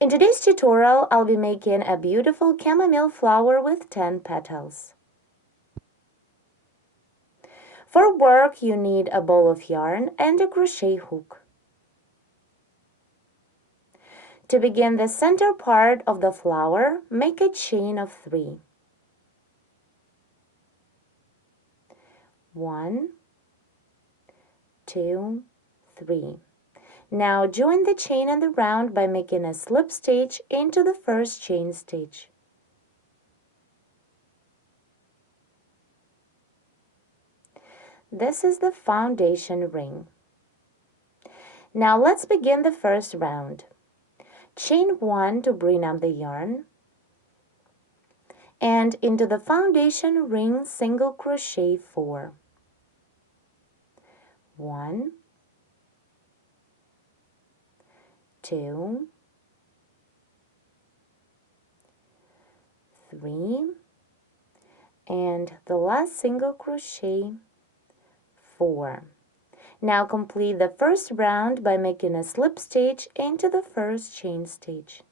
In today's tutorial, I'll be making a beautiful chamomile flower with 10 petals. For work, you need a ball of yarn and a crochet hook. To begin the center part of the flower, make a chain of 3. 1, 2, 3. Now join the chain and the round by making a slip stitch into the first chain stitch. This is the foundation ring. Now let's begin the first round. Chain 1 to bring up the yarn, and into the foundation ring single crochet 4. 1, 2, 3, and the last single crochet 4. Now complete the first round by making a slip stitch into the first chain stitch.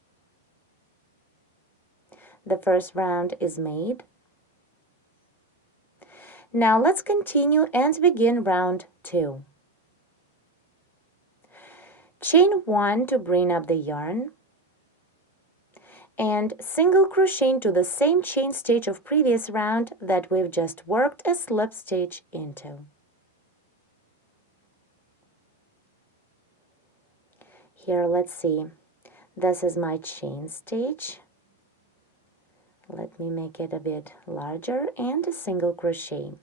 The first round is made. Now let's continue and begin round 2. Chain 1 to bring up the yarn, and single crochet into the same chain stitch of previous round that we've just worked a slip stitch into. Here, let's see, this is my chain stitch. Let me make it a bit larger, and a single crochet.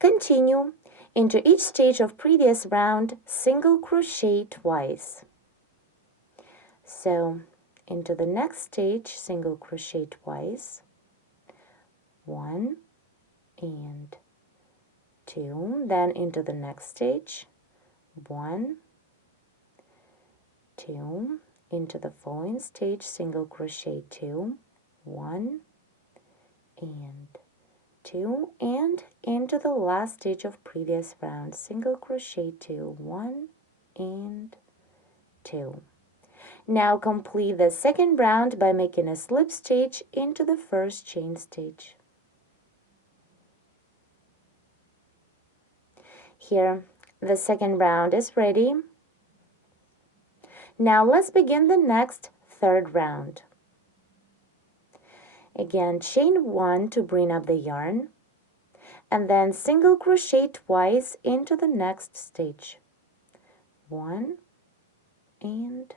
Continue into each stitch of previous round, single crochet twice. So into the next stitch, single crochet twice, 1 and 2, then into the next stitch, 1, 2, into the following stitch, single crochet 2, 1 and 2, and into the last stitch of previous round, single crochet 2, 1 and 2. Now complete the second round by making a slip stitch into the first chain stitch. Here, the second round is ready. Now let's begin the next third round. Again, chain 1 to bring up the yarn, and then single crochet twice into the next stitch, 1 and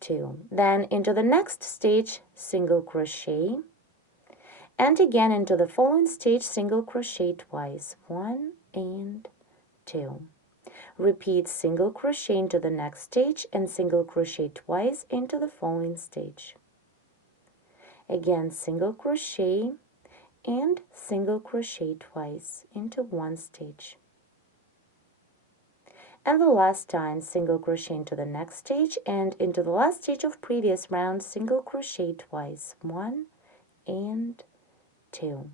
2. Then into the next stitch, single crochet, and again into the following stitch, single crochet twice, 1 and 2. Repeat single crochet into the next stitch and single crochet twice into the following stitch. Again, single crochet and single crochet twice into one stitch. And the last time, single crochet into the next stitch and into the last stitch of previous round, single crochet twice, 1 and 2.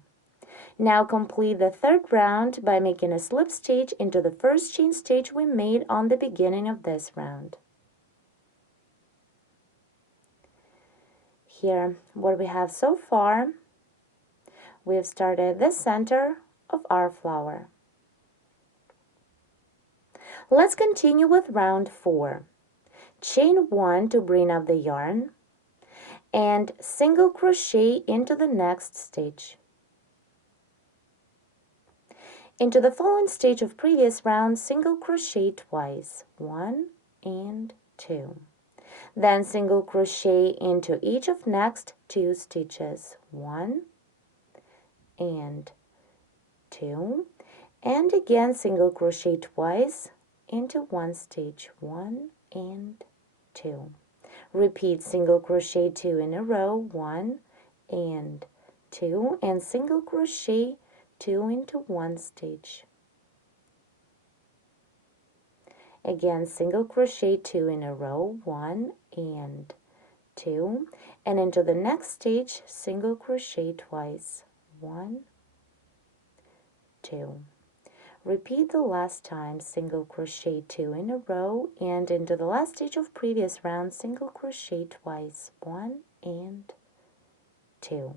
Now complete the third round by making a slip stitch into the first chain stitch we made on the beginning of this round. Here, what we have so far, we've started the center of our flower. Let's continue with round 4. Chain 1 to bring up the yarn, and single crochet into the next stitch. Into the following stitch of previous round, single crochet twice, 1 and 2. Then single crochet into each of next 2 stitches, 1 and 2, and again single crochet twice into one stitch, 1 and 2. Repeat single crochet 2 in a row, 1 and 2, and single crochet 2 into one stitch. Again, single crochet 2 in a row, 1 and 2, and into the next stitch, single crochet twice, 1, 2. Repeat the last time, single crochet 2 in a row, and into the last stitch of previous round, single crochet twice, 1 and 2.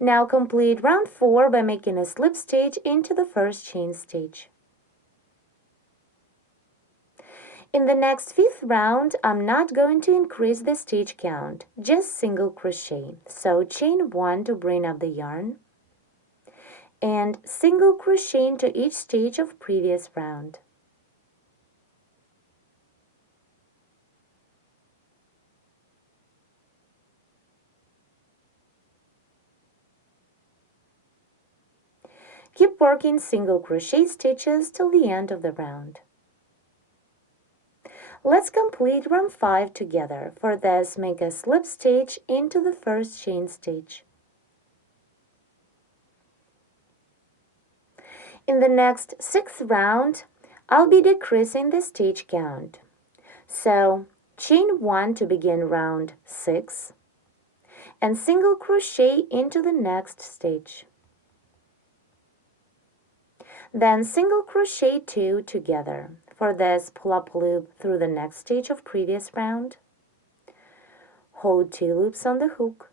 Now complete round 4 by making a slip stitch into the first chain stitch. In the next 5th round, I'm not going to increase the stitch count, just single crochet. So chain 1 to bring up the yarn, and single crochet into each stitch of previous round. Keep working single crochet stitches till the end of the round. Let's complete round 5 together. For this, make a slip stitch into the first chain stitch. In the next 6th round, I'll be decreasing the stitch count. So, chain 1 to begin round 6, and single crochet into the next stitch. Then single crochet 2 together. For this, pull up a loop through the next stitch of previous round. Hold 2 loops on the hook.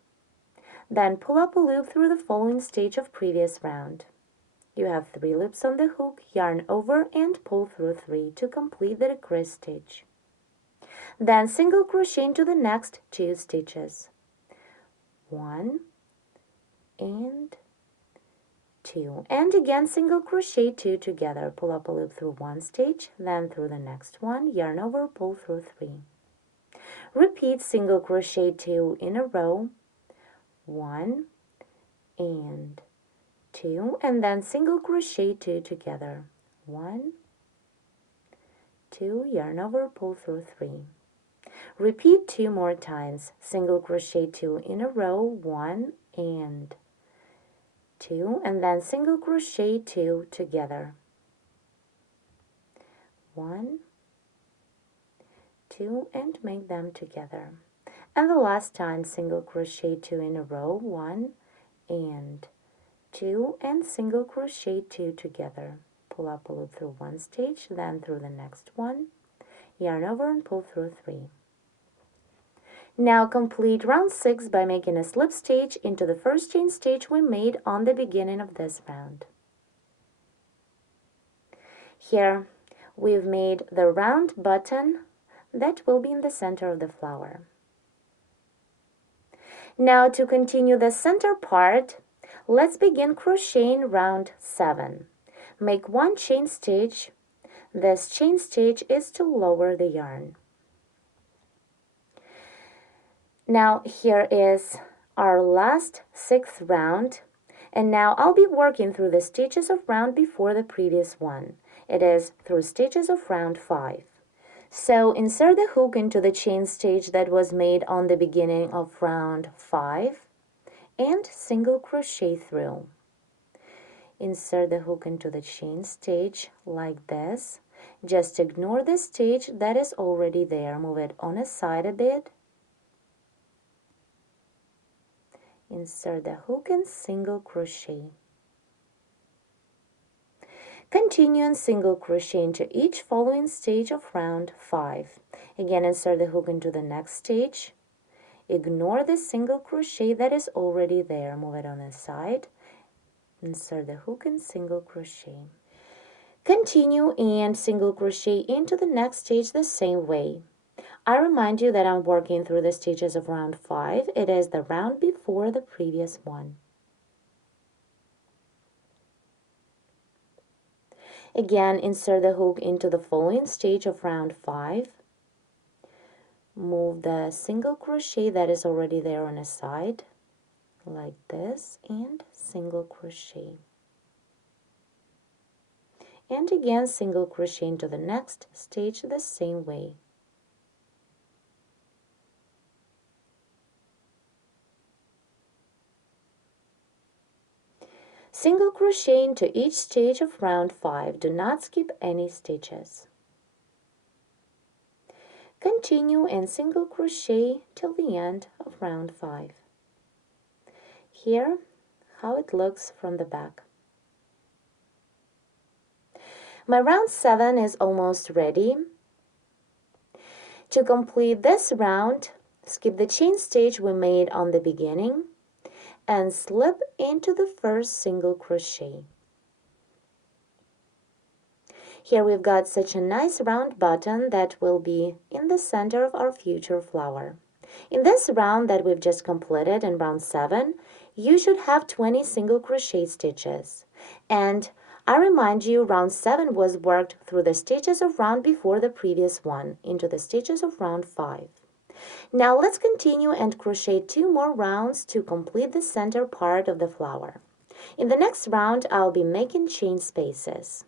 Then pull up a loop through the following stitch of previous round. You have 3 loops on the hook, yarn over and pull through 3 to complete the decrease stitch. Then single crochet into the next 2 stitches. 1 and 2, and again single crochet 2 together. Pull up a loop through one stitch, then through the next one, yarn over, pull through 3. Repeat single crochet 2 in a row, 1 and 2, and then single crochet 2 together, 1, 2, yarn over, pull through 3. Repeat 2 more times, single crochet 2 in a row, 1 and 2, and then single crochet 2 together, 1, 2, and make them together. And the last time, single crochet 2 in a row, 1 and 2, and single crochet 2 together. Pull up a loop through one stitch, then through the next one, yarn over and pull through 3. Now complete round 6 by making a slip stitch into the first chain stitch we made on the beginning of this round. Here we've made the round button that will be in the center of the flower. Now to continue the center part, let's begin crocheting round 7. Make 1 chain stitch. This chain stitch is to lower the yarn. Now here is our last 6th round, and now I'll be working through the stitches of round before the previous one. It is through stitches of round 5. So insert the hook into the chain stitch that was made on the beginning of round 5 and single crochet through. Insert the hook into the chain stitch like this. Just ignore the stitch that is already there. Move it on a side a bit. Insert the hook and single crochet. Continue and single crochet into each following stage of round 5. Again, insert the hook into the next stitch. Ignore the single crochet that is already there. Move it on the side. Insert the hook and single crochet. Continue and single crochet into the next stage the same way. I remind you that I'm working through the stages of round 5. It is the round before the previous one. Again, insert the hook into the following stage of round 5. Move the single crochet that is already there on a side, like this, and single crochet. And again, single crochet into the next stage the same way. Single crochet into each stage of round 5. Do not skip any stitches. Continue and single crochet till the end of round 5. Here, how it looks from the back. My round 7 is almost ready. To complete this round, skip the chain stitch we made on the beginning and slip into the first single crochet. Here we've got such a nice round button that will be in the center of our future flower. In this round that we've just completed in round 7, you should have 20 single crochet stitches. And I remind you, round 7 was worked through the stitches of round before the previous one into the stitches of round 5. Now let's continue and crochet 2 more rounds to complete the center part of the flower. In the next round, I'll be making chain spaces.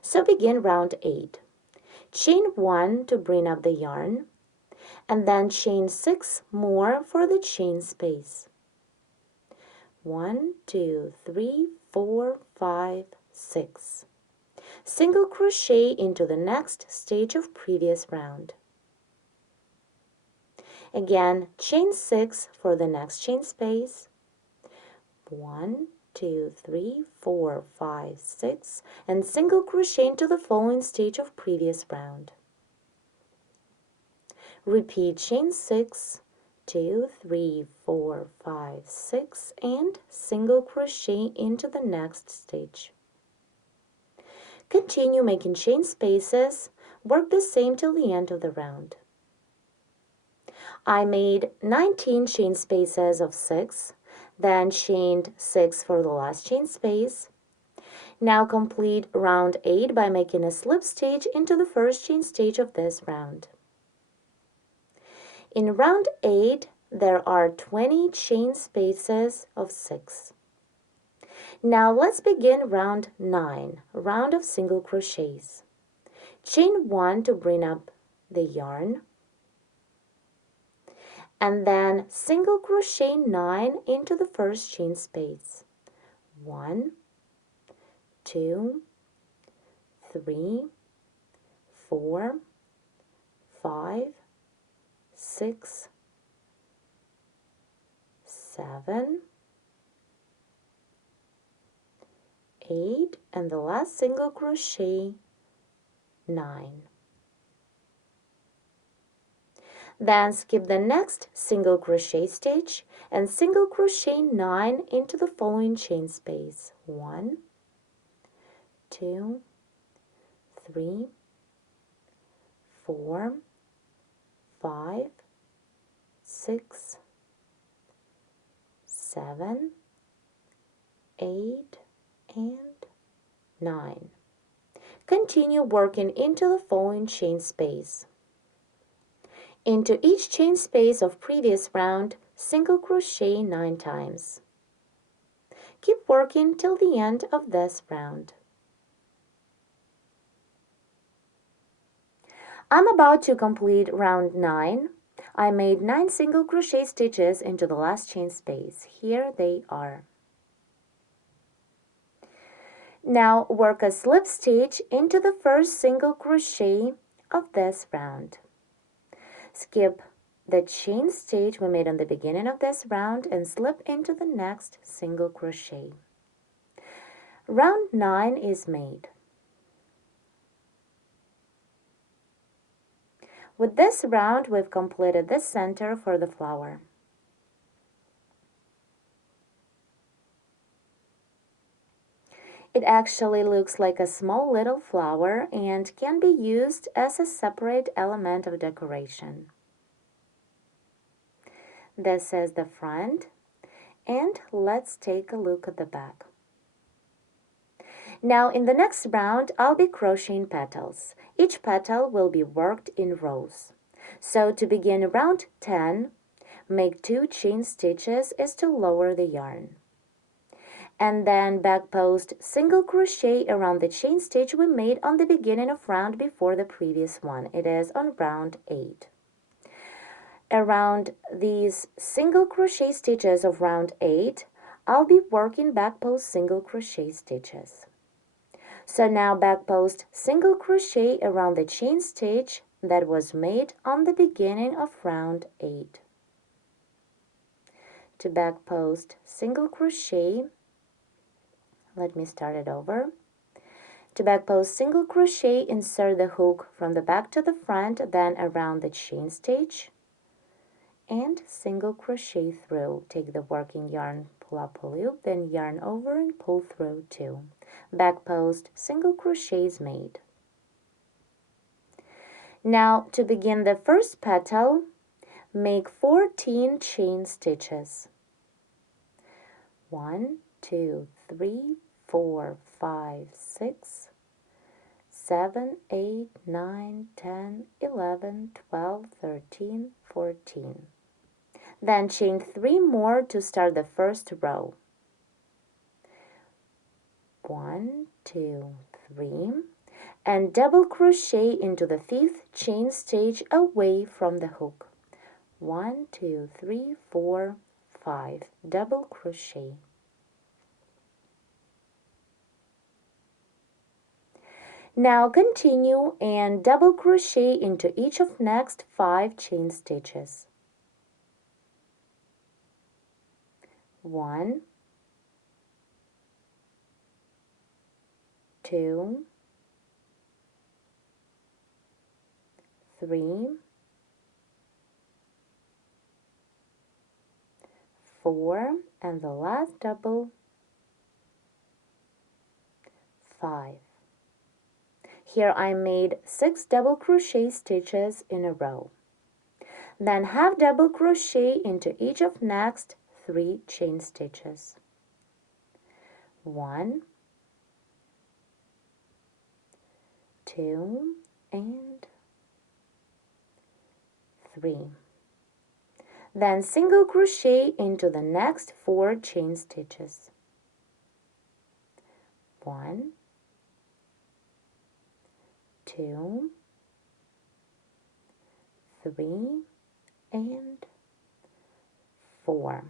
So begin round 8. Chain 1 to bring up the yarn, and then chain 6 more for the chain space. 1, 2, 3, 4, 5, 6. Single crochet into the next stage of previous round. Again, chain 6 for the next chain space. 1, 2, 3, 4, 5, 6, and single crochet into the following stage of previous round. Repeat chain 6, 2, 3, 4, 5, 6, and single crochet into the next stage. Continue making chain spaces. Work the same till the end of the round. I made 19 chain spaces of 6, then chained 6 for the last chain space. Now complete round 8 by making a slip stitch into the first chain stage of this round. In round 8, there are 20 chain spaces of 6. Now let's begin round 9, round of single crochets. Chain 1 to bring up the yarn, and then single crochet 9 into the first chain space. 1, 2, 3, 4, 5, 6, 7, 8, and the last single crochet 9. Then skip the next single crochet stitch and single crochet 9 into the following chain space. 1, 2, 3, 4, 5, 6, 7, 8, and 9. Continue working into the following chain space. Into each chain space of previous round, single crochet 9 times. Keep working till the end of this round. I'm about to complete round 9. I made 9 single crochet stitches into the last chain space. Here they are. Now work a slip stitch into the first single crochet of this round. Skip the chain stitch we made on the beginning of this round and slip into the next single crochet. Round 9 is made. With this round, we've completed the center for the flower. It actually looks like a small little flower and can be used as a separate element of decoration. This is the front, and let's take a look at the back. Now in the next round, I'll be crocheting petals. Each petal will be worked in rows. So to begin round 10, make 2 chain stitches is to lower the yarn. And then back post single crochet around the chain stitch we made on the beginning of round before the previous one. It is on round 8. Around these single crochet stitches of round 8, I'll be working back post single crochet stitches. So now back post single crochet around the chain stitch that was made on the beginning of round 8. To back post single crochet, let me start it over. To back post single crochet, insert the hook from the back to the front, then around the chain stitch, and single crochet through. Take the working yarn, pull up a loop, then yarn over and pull through 2. Back post single crochets made. Now to begin the first petal, make 14 chain stitches. 1, 2, 3, 4, 5, 6, 7, 8, 9, 10, 11, 12, 13, 14. Then chain 3 more to start the first row. 1, 2, 3, and double crochet into the 5th chain stitch away from the hook. 1, 2, 3, 4, 5, double crochet. Now continue and double crochet into each of next 5 chain stitches. 1, 2, 3, 4, and the last double, 5. Here I made 6 double crochet stitches in a row. Then half double crochet into each of next 3 chain stitches. 1, 2, and 3. Then single crochet into the next 4 chain stitches. 1, 2, 3, and 4.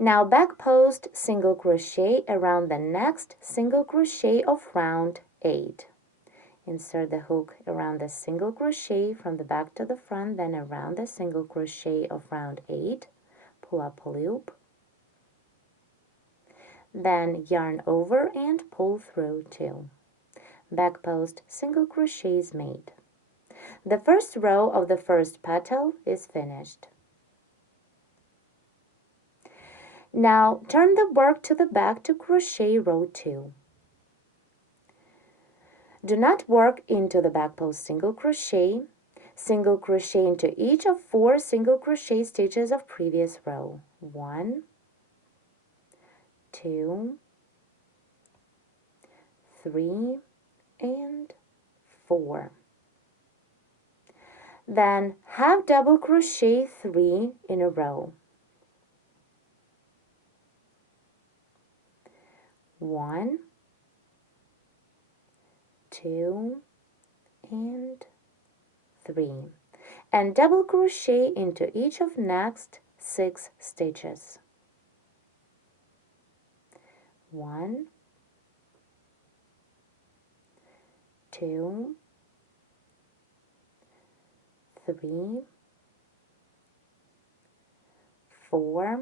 Now back post single crochet around the next single crochet of round 8. Insert the hook around the single crochet from the back to the front, then around the single crochet of round 8, pull up a loop, then yarn over and pull through 2. Back post single crochets made. The first row of the first petal is finished. Now turn the work to the back to crochet row 2. Do not work into the back post single crochet into each of 4 single crochet stitches of previous row. 1, 2, 3, and 4. Then half double crochet 3 in a row. 1, 2, and 3, and double crochet into each of next 6 stitches. 1, 2, 3, 4,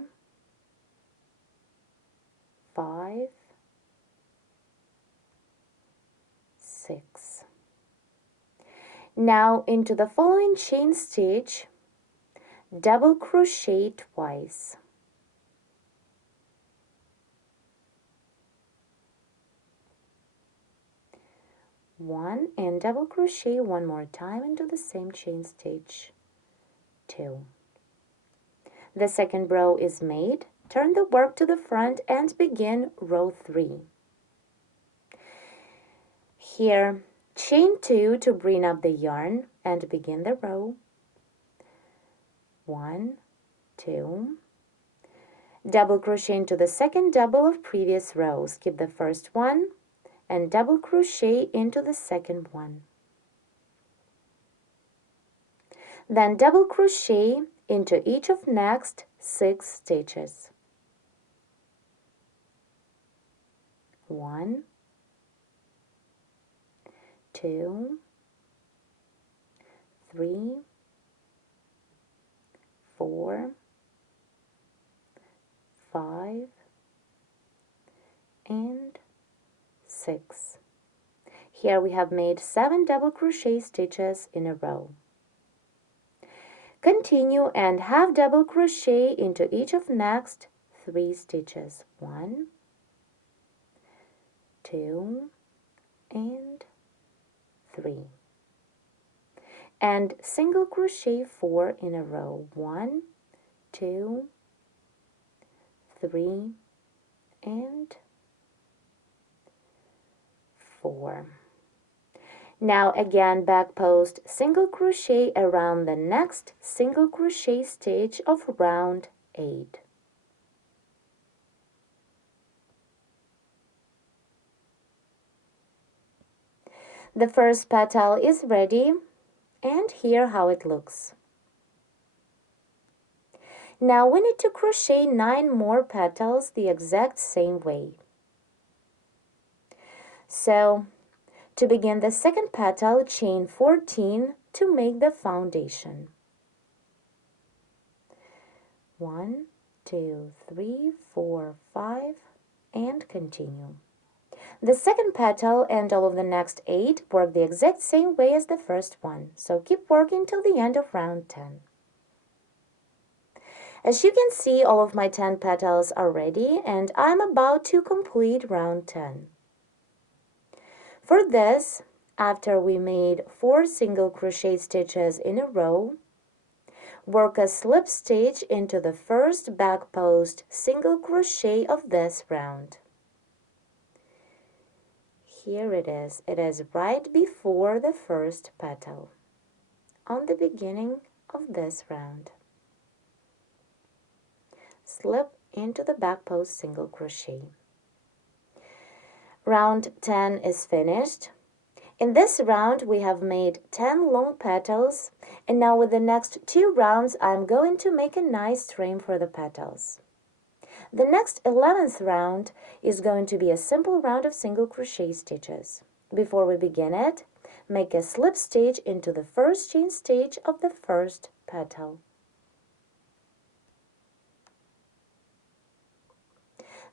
5, 6. Now into the following chain stitch, double crochet twice. 1 and double crochet 1 more time into the same chain stitch. 2. The second row is made. Turn the work to the front and begin row 3. Here, chain 2 to bring up the yarn and begin the row. 1, 2. Double crochet into the second double of previous row. Skip the first one and double crochet into the second one. Then double crochet into each of next 6 stitches. 1, 2, 3, 4, 5, and 6. here we have made 7 double crochet stitches in a row. Continue and half double crochet into each of next 3 stitches. 1, 2, and 3. And single crochet 4 in a row. 1, 2, 3, and 4. Now again, back post single crochet around the next single crochet stitch of round 8. The first petal is ready, and here how it looks. Now we need to crochet 9 more petals the exact same way. So to begin the second petal, chain 14 to make the foundation. 1, 2, 3, 4, 5, and continue. The second petal and all of the next 8 work the exact same way as the first one, so keep working till the end of round 10. As you can see, all of my 10 petals are ready, and I'm about to complete round 10. For this, after we made 4 single crochet stitches in a row, work a slip stitch into the first back post single crochet of this round. Here it is right before the first petal, on the beginning of this round. Slip into the back post single crochet. Round 10 is finished. In this round we have made 10 long petals, and now with the next 2 rounds I'm going to make a nice trim for the petals. The next 11th round is going to be a simple round of single crochet stitches. Before we begin it, make a slip stitch into the first chain stitch of the first petal.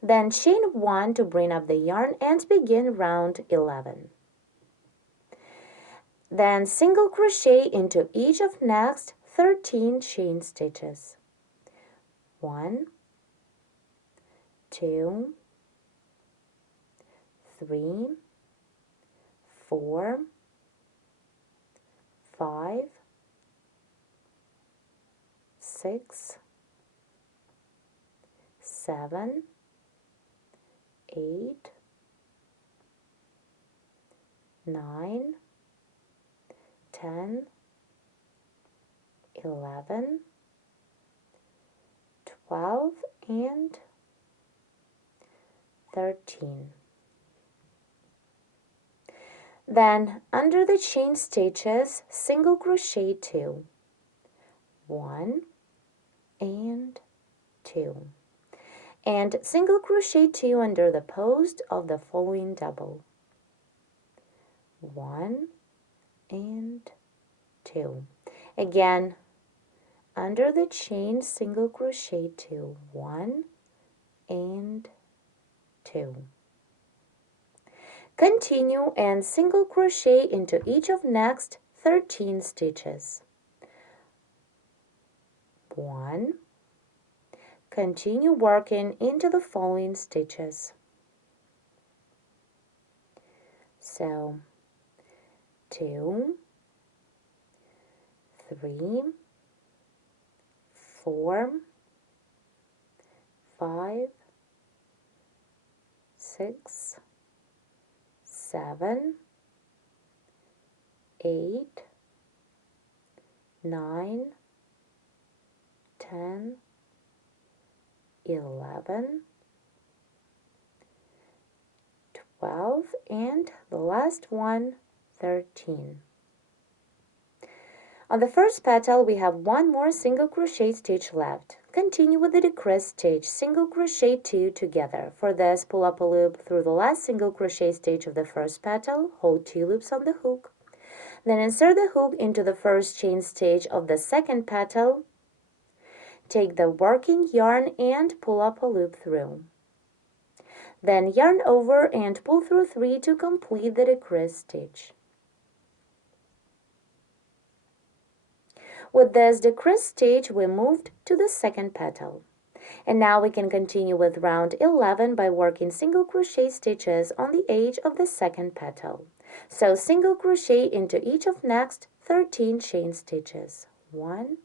Then chain 1 to bring up the yarn and begin round 11. Then single crochet into each of next 13 chain stitches. 1, 2, 3, 4, 5, 6, 7, 8, 9, 10, 11, 12, and 13. Then under the chain stitches, single crochet 2. 1 and 2. And single crochet 2 under the post of the following double. 1 and 2. Again, under the chain, single crochet 2. 1 and 2. Continue and single crochet into each of next 13 stitches. 1. Continue working into the following stitches. So 2, 3, 4, 5, 6, 7, 8, 9, 10, 11, 12, and the last one, 13. On the first petal we have 1 more single crochet stitch left. Continue with the decrease stitch, single crochet 2 together. For this, pull up a loop through the last single crochet stitch of the first petal, hold 2 loops on the hook, then insert the hook into the first chain stitch of the second petal, take the working yarn and pull up a loop through. Then yarn over and pull through 3 to complete the decrease stitch. With this decrease stitch, we moved to the second petal. And now we can continue with round 11 by working single crochet stitches on the edge of the second petal. So single crochet into each of next 13 chain stitches. 1,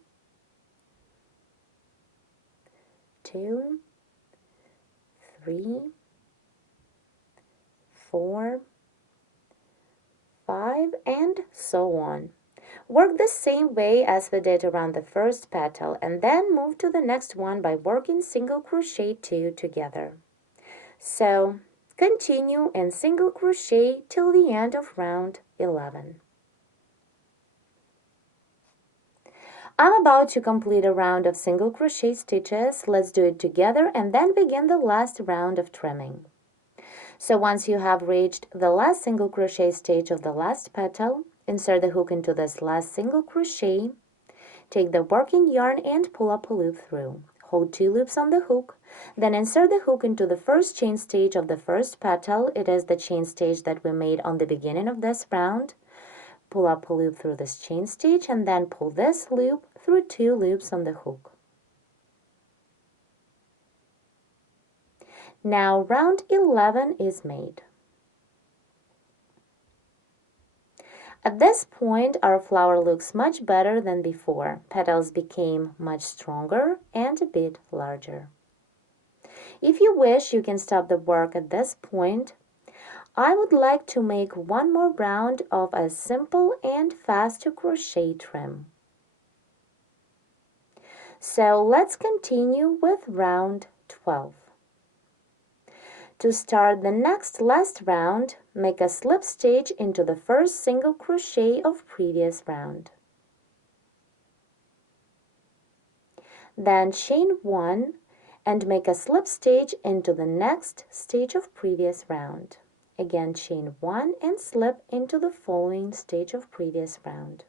2, 3, 4, 5, and so on. Work the same way as we did around the first petal and then move to the next one by working single crochet 2 together. So continue and single crochet till the end of round 11. I'm about to complete a round of single crochet stitches. Let's do it together and then begin the last round of trimming. So once you have reached the last single crochet stitch of the last petal, insert the hook into this last single crochet, take the working yarn and pull up a loop through. Hold 2 loops on the hook, then insert the hook into the first chain stitch of the first petal. It is the chain stitch that we made on the beginning of this round. Pull up a loop through this chain stitch and then pull this loop through 2 loops on the hook. Now round 11 is made. At this point, our flower looks much better than before. Petals became much stronger and a bit larger. If you wish, you can stop the work at this point. I would like to make one more round of a simple and fast to crochet trim. So let's continue with round 12. To start the next last round, make a slip stitch into the first single crochet of previous round. Then chain 1 and make a slip stitch into the next stitch of previous round. Again, chain 1 and slip into the following stitch of previous round.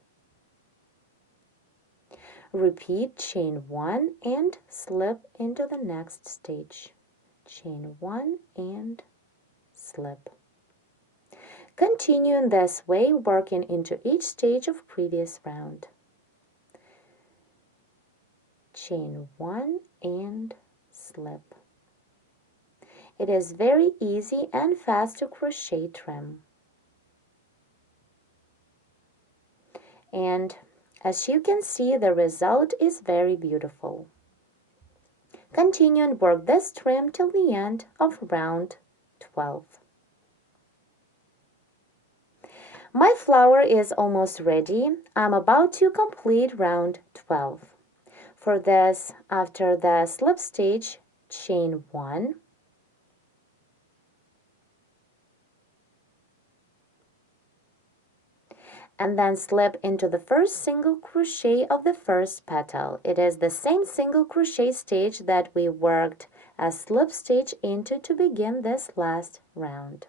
Repeat chain 1 and slip into the next stitch. Chain 1 and slip. Continue in this way, working into each stage of previous round. Chain 1 and slip. It is very easy and fast to crochet trim. And as you can see, the result is very beautiful. Continue and work this trim till the end of round 12. My flower is almost ready. I'm about to complete round 12. For this, after the slip stitch, chain 1, and then slip into the first single crochet of the first petal. It is the same single crochet stitch that we worked a slip stitch into to begin this last round.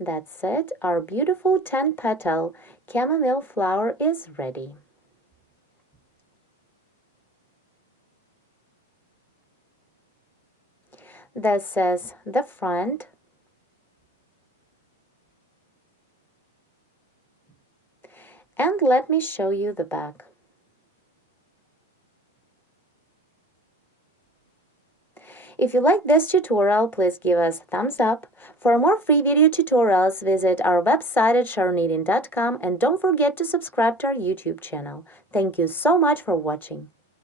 That's it. Our beautiful 10-petal chamomile flower is ready. This is the front. And let me show you the back. If you like this tutorial, please give us a thumbs up. For more free video tutorials, visit our website at sharonknitting.com and don't forget to subscribe to our YouTube channel. Thank you so much for watching.